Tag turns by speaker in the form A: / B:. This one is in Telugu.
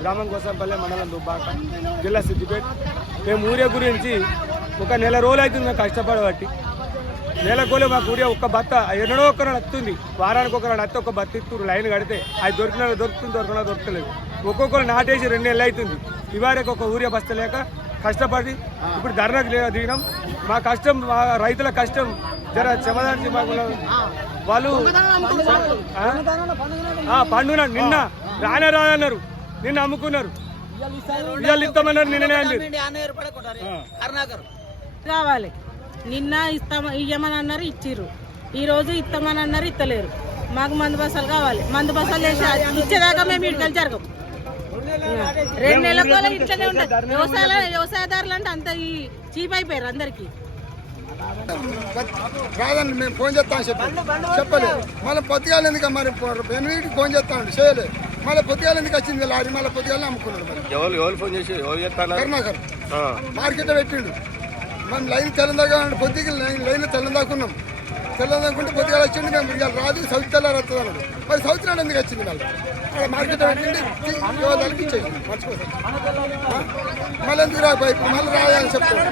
A: గ్రామం కోసంపల్లె మండలం దుబ్బాక జిల్లా సిద్దిపేట. మేము ఊరే గురించి ఒక నెల రోజులు అవుతుంది మేము కష్టపడబట్టి. నెలకోలే మాకు ఊరే ఒక్క బత్త ఎన్నడో ఒక్కరు వస్తుంది వారానికి ఒకరు నత్తి ఒక బత్త ఇస్తున్నారు లైన్ కడితే అది దొరికిన దొరుకుతుంది దొరికినా దొరకలేదు. ఒక్కొక్కరు నాటేసి రెండు నెలలు అవుతుంది. ఇవాళకి ఒక ఊరే బస్త లేక కష్టపడి ఇప్పుడు ధర్నాకు దిగినాం మా కష్టం మా రైతుల కష్టం జర చెమదానికి మాకు వాళ్ళు పండుగ నిన్న రానే రాదన్నారు. నిన్న అమ్ముకున్నారు. ఇవాళ ఇస్తామన్నారు నిన్ననే అంది
B: కావాలి నిన్న ఇస్తామ ఇయ్యమని అన్నారు ఇచ్చిర్రు. ఈ రోజు ఇస్తామని అన్నారు ఇత్తలేరు. మాకు మందు బస్సాలు కావాలి. మందు బస్సాలు ఇచ్చేదాకా మేము ఇటుకలు జరగం. రెండు నెలల కోల ఇట్లనే ఉంటుంది. వ్యవసాయ వ్యవసాయదారులు అంటే అంత ఈ చీప్ అయిపోయారు అందరికి.
C: కాదండి మేము ఫోన్ చేస్తాం చెప్పి చెప్పలేదు. మళ్ళీ పొద్దుగాలు ఎందుకు మరి ఎనిమిదికి ఫోన్ చేస్తామండి చేయలేదు. మళ్ళీ పొద్దుగాలు ఎందుకు వచ్చింది లారీ మళ్ళీ పొద్దుగాలని అమ్ముకున్నాడు మరి.
D: ఎవరు ఎవరు ఫోన్ చేసి ఎవరు చెప్తాను
C: కరుణాకర్. మార్కెట్లో పెట్టిండు. మనం లైన్ తెల్లందాకా పొద్దుకి లైన్ లైన్ తెల్లందాకున్నాం తెల్లందాకుంటే పొద్దుగా వచ్చిండు మేము. ఇవాళ రాదు సౌత్ తెల్లారు వస్తుంది అన్నాడు. మరి సౌత్ నాడు ఎందుకు వచ్చింది మళ్ళీ? అక్కడ మార్కెట్లో పెట్టిండి. ఇచ్చేసి మర్చిపోతాం మళ్ళీ ఎందుకు రాకపోయి? మళ్ళీ రాదని చెప్తాను